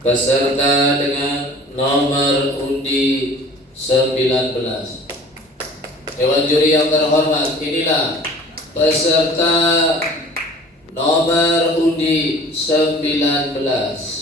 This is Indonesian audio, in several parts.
beserta dengan nomor undi 19. Dewan juri yang terhormat, inilah peserta nomor undi 19.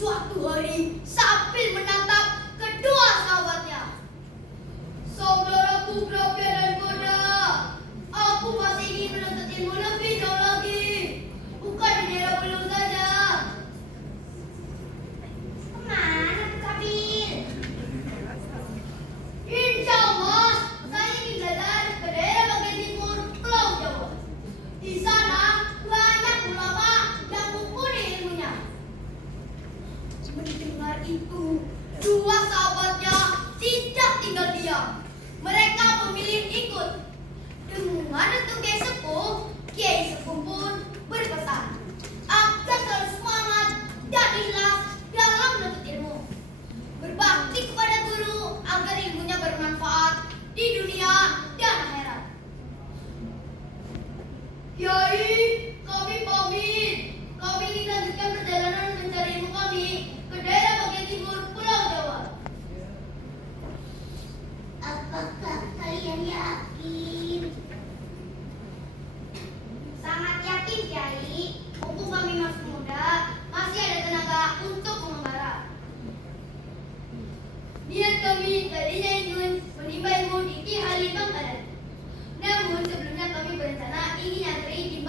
Suatu hari Sapil menatap kedua sahabatnya.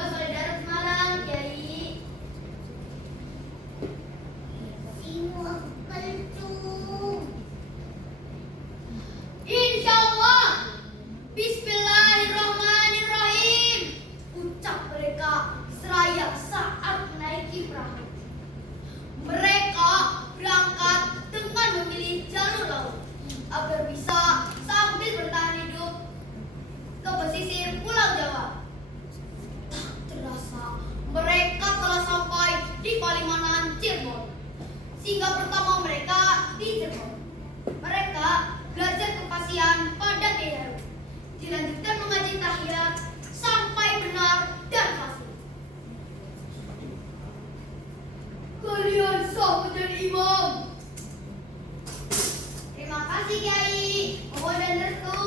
Lima Solidarat Semarang, Kiai. Insya Allah. Bismillahirrahmanirrahim. Ucap mereka seraya saat menaiki perahu. Mereka berangkat dengan memilih jalur laut agar bisa sambil bertahan hidup ke pesisir Pulau Jawa. Tak terasa mereka telah sampai di Palimanan, Cirebon. Singgah pertama mereka di Cirebon. Mereka belajar kefasihan pada Kiai Haruy. Dilanjutkan mengaji tahiyat sampai benar dan fasih. Kalian sah menjadi imam. Terima kasih Kiai. Mohon dan restu.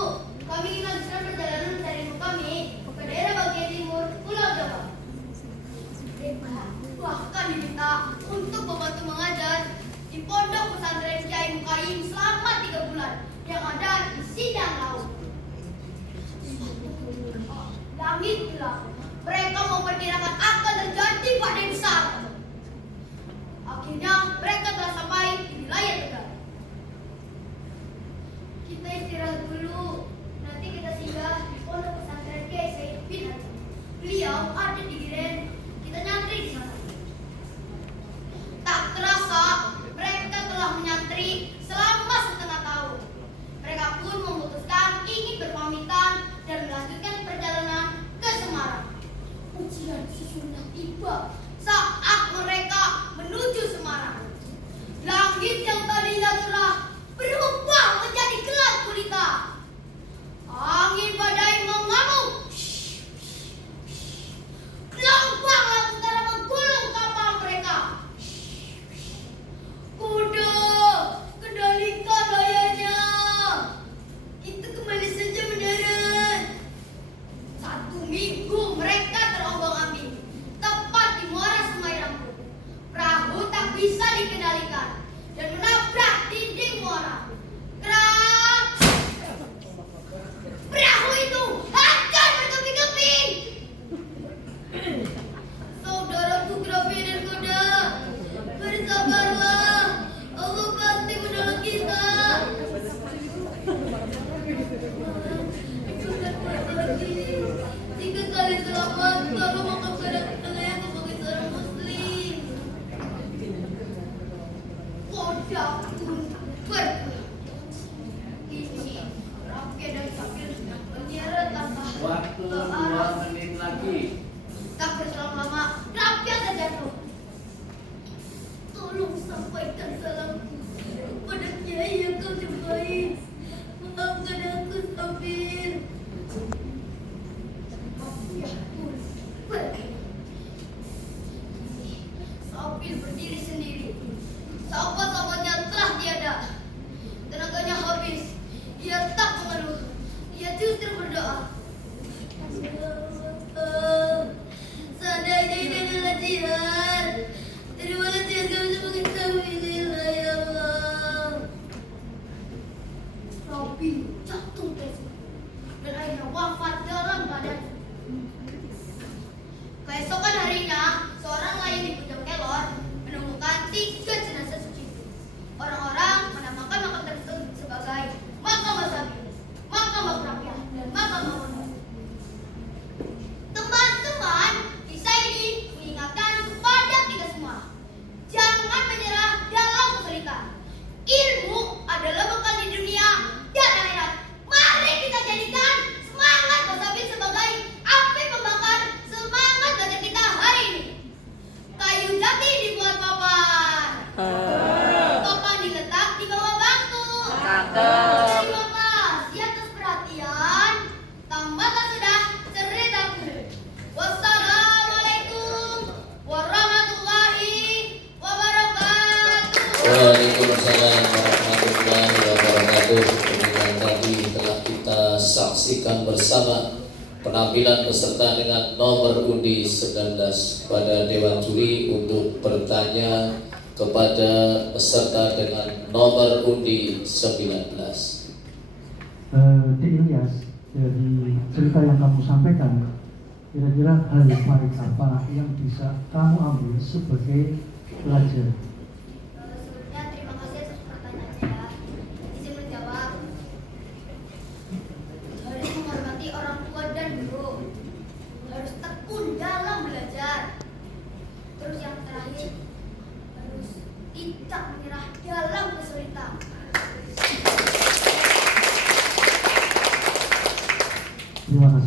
Kami melanjutkan perjalanan mencari ilmu kami ke daerah bagian timur Pulau Jawa. Mereka bahkan diminta untuk membantu mengajar di pondok pesantren Kiai Mukaim selama 3 bulan yang ada di Sidang Laut. Langit gelap. Mereka memperkirakan akan terjadi badai besar. Akhirnya mereka telah sampai di wilayah Tegal. Kita istirahat dulu. Nanti kita singgah di pondok pesantren Kiai Said bin Haji. Beliau ada di Giren. Kita nyantri di sana. Tak terasa mereka telah menyantri selama setengah tahun. Mereka pun memutuskan ingin berpamitan dan melanjutkan perjalanan ke Semarang. Ujian sesungguhnya tiba saat mereka menuju Semarang. Langit yang tadinya cerah berubah menjadi gelap gulita. Angin badai mengamuk. Gelombang laut utara menggulung kapal mereka. Kuda, kendalikan layarnya. Kita kembali saja mendarat. 1 minggu mereka terombang-ambing, tepat di muara Sungai Rambut. Perahu tak bisa dikendalikan dan menabrak dinding muara. Kerak! Perahu itu hancur berkeping-keping. Saudaraku Grafi dan Kuda, bersabarlah. Allah pasti menolong kita. Jika kalian selamat, tolong maafkan kalian sebagai seorang muslim. Kodak pun bergerak. Ini Rafi dan Sakir menyeret langkah Waktu ke 2 arah. menit lagi. Tak berselang lama, Rafi akan jatuh. Tolong sampaikan salamku kepada Kiai yang kau jumpai. Maafkan aku, Safir. Rafiah pun pergi. Safir berdiri sendiri. Sahabat-sahabatnya telah tiada. Tenaganya habis. Ia tak mengeluh. Ia justru berdoa. Seandainya ini adalah jihad, terimalah jihad kami sebagai sabilillah ya Allah. Rafi jatuh tersebut dan akhirnya wafat dalam badan. Keesokan harinya, seorang nelayan di Puncak Kelor menemukan 3 jenazah suci. Orang-orang menamakan makam tersebut sebagai makam Safir, makam Rafiah, dan makam Mamun. Teman-teman, kisah ini mengingatkan kepada kita semua, jangan menyerah dalam kesulitan. Ilmu adalah bekal di dunia dan akhirat. Mari kita jadikan semangat Safir sebagai api pembakar semangat belajar kita hari ini. Kayu jati dibuat papan. Papan diletak di bawah bangku. Terima kasih atas perhatian. Tambahkan sudah ceritaku. Wassalamualaikum warahmatullahi wabarakatuh. Waalaikumsalam warahmatullahi wabarakatuh. Demikian tadi telah kita saksikan bersama penampilan peserta dengan nomor undi 19 pada Dewan Juri untuk bertanya kepada peserta dengan nomor undi 19. Di Ilyas, dari cerita yang kamu sampaikan, Kira-kira hal yang paling apa yang bisa kamu ambil sebagai pelajar? Sebelumnya terima kasih atas pertanyaannya ya. Izin menjawab. Harus menghormati orang tua dan guru. Harus tekun dalam belajar. Terus yang terakhir, harus tidak menyerah dalam kesulitan. Terima kasih.